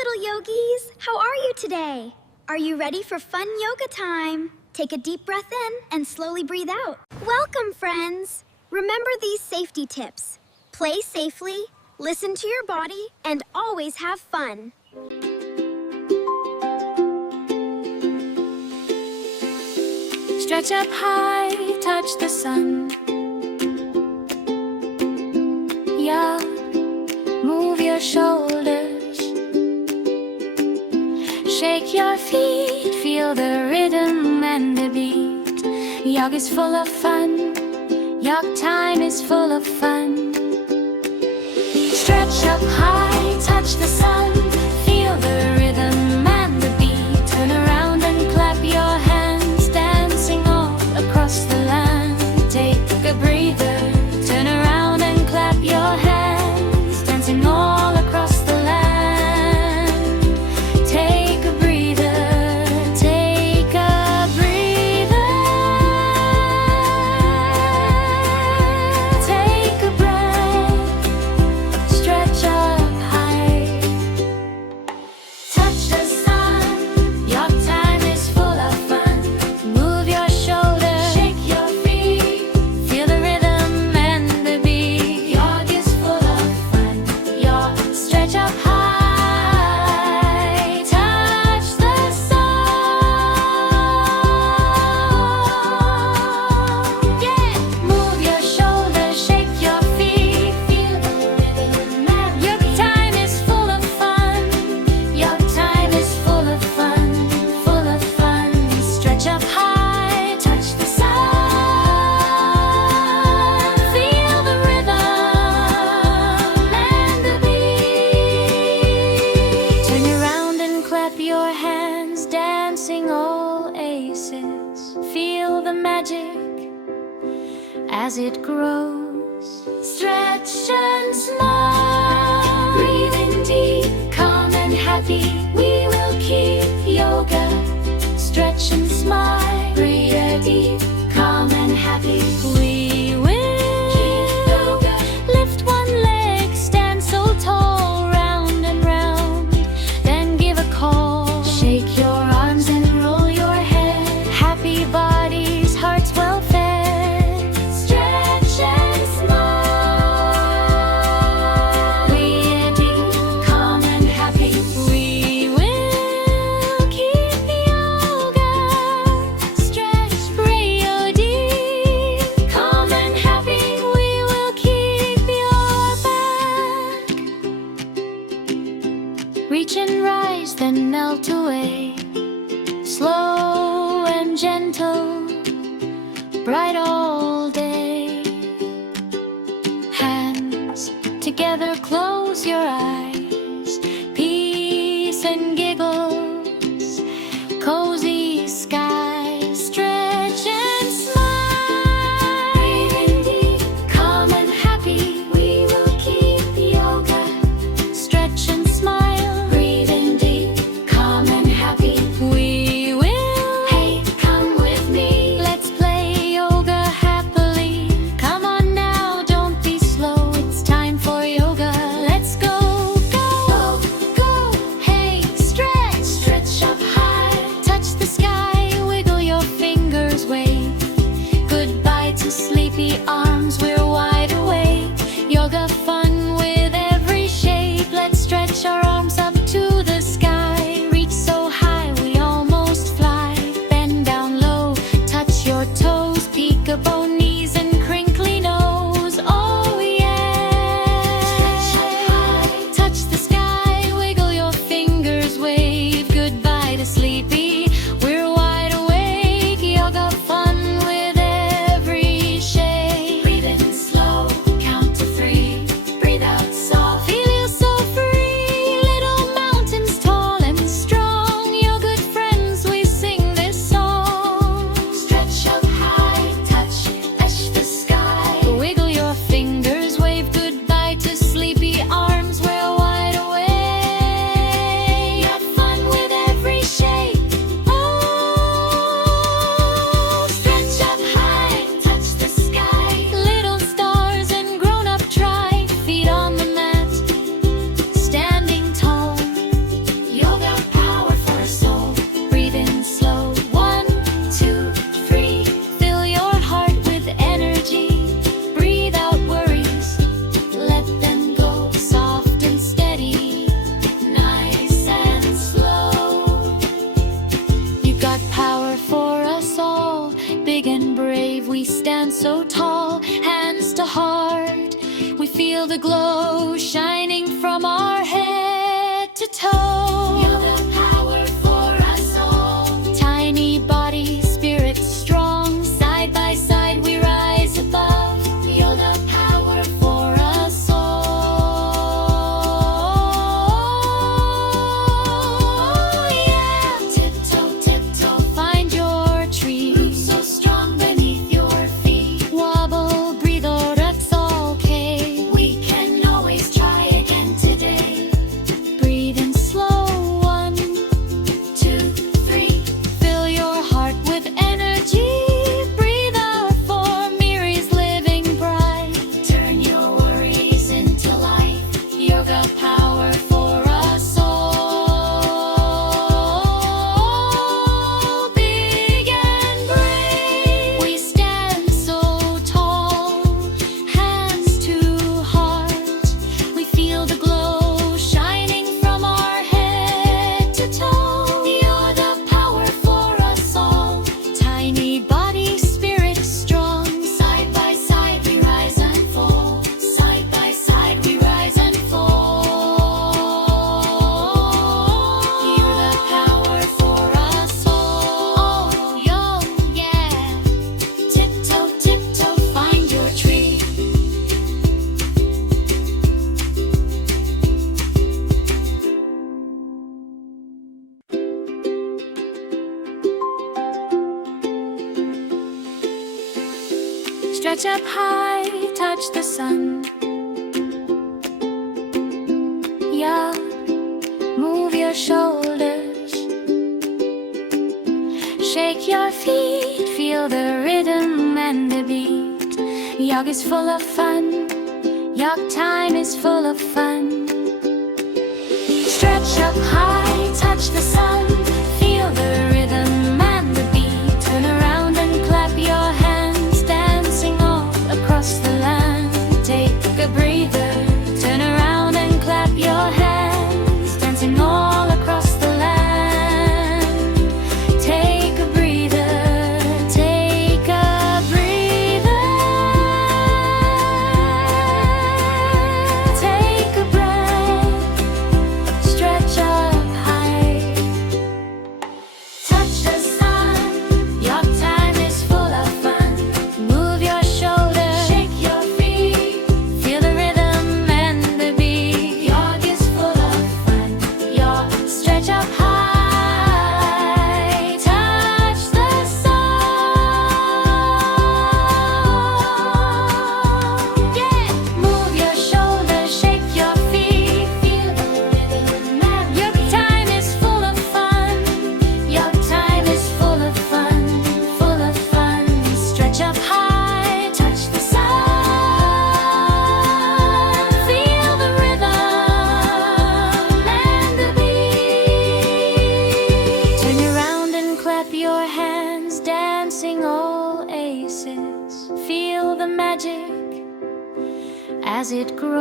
little yogis. How are you today? Are you ready for fun yoga time? Take a deep breath in and slowly breathe out. Welcome, friends. Remember these safety tips. Play safely, listen to your body, and always have fun. Stretch up high, touch the sun. Yeah, move your shoulders. Shake your feet, feel the rhythm and the beat. Yoga's full of fun. Yoga time is full of fun. Stretch up high, touch the sun. Feel the rhythm and the beat. Turn around and clap your hands, dancing all across the land. Take a breather. Turn around and clap your hands, dancing all across the land. Take a breather. Take a breather. Take a breath. Stretch up high. Touch the sun. Your time is full of fun. Move your shoulders. Shake your feet. Feel the rhythm and the beat. Yoga is full of fun. Yoga. Stretch up high. Touch the sun. Yeah. Move your shoulders. Shake your feet. Feel the rhythm and your time is full of fun. Your time is full of fun. Full of fun. Stretch up high. Touch the sun. Feel the rhythm and the beat. Turn around and clap your hands, dancing all aces. Feel the magic as it grows. Stretch and smile. Breathe in deep, calm and happy. We will keep yoga. Stretch and smile. Breathe deep, calm and happy. We will keep yoga. Lift one leg, stand so tall, round and round. Then give a call. Shake your arms and roll your head. Happy bodies, hearts well fed. Stretch and smile. Breathe deep, calm and happy. We will keep yoga. Stretch, breathe deep, calm and happy. We will keep your back. Reach and rise, then melt away. Slow and gentle, bright all day. Hands together, close your eyes. Peace and giggles, cozy skies. Stretch and smile. Breathe in deep, calm and happy. We will keep yoga. Stretch and smile. Breathe in deep, calm and happy. We will. Hey, come with me. Let's play yoga happily. Come on now, don't be slow. It's time for yoga. Let's go. feel the glow shining from our head to toe. Feel the power for us all. Tiny body, spirit strong. Side by side we rise above. Feel the power for us all. Yeah. Tiptoe, tiptoe, find your tree. Roots so strong beneath your feet. Wobble, breathe, oh, that's okay. We can always try again today. Breathe in slow, 1, 2, 3. Fill your heart with energy. Breathe out for Miri's living bright. Turn your worries into light. Yoga power for us all. Big and brave, we stand so tall. Hands to heart, we feel the glow shining from our head to toe. You're the power for us all. Tiny body, spirit strong. Side by side we rise and fall. Side by side we rise and fall. You're the power for us all. Young, yeah. Tiptoe, tiptoe, find your tree. Stretch up high, touch the sun. Yeah, move your shoulders. Shake your feet, feel the rhythm and the beat. Yoga is full of fun. Yoga time is full of fun. Stretch up high, touch the sun.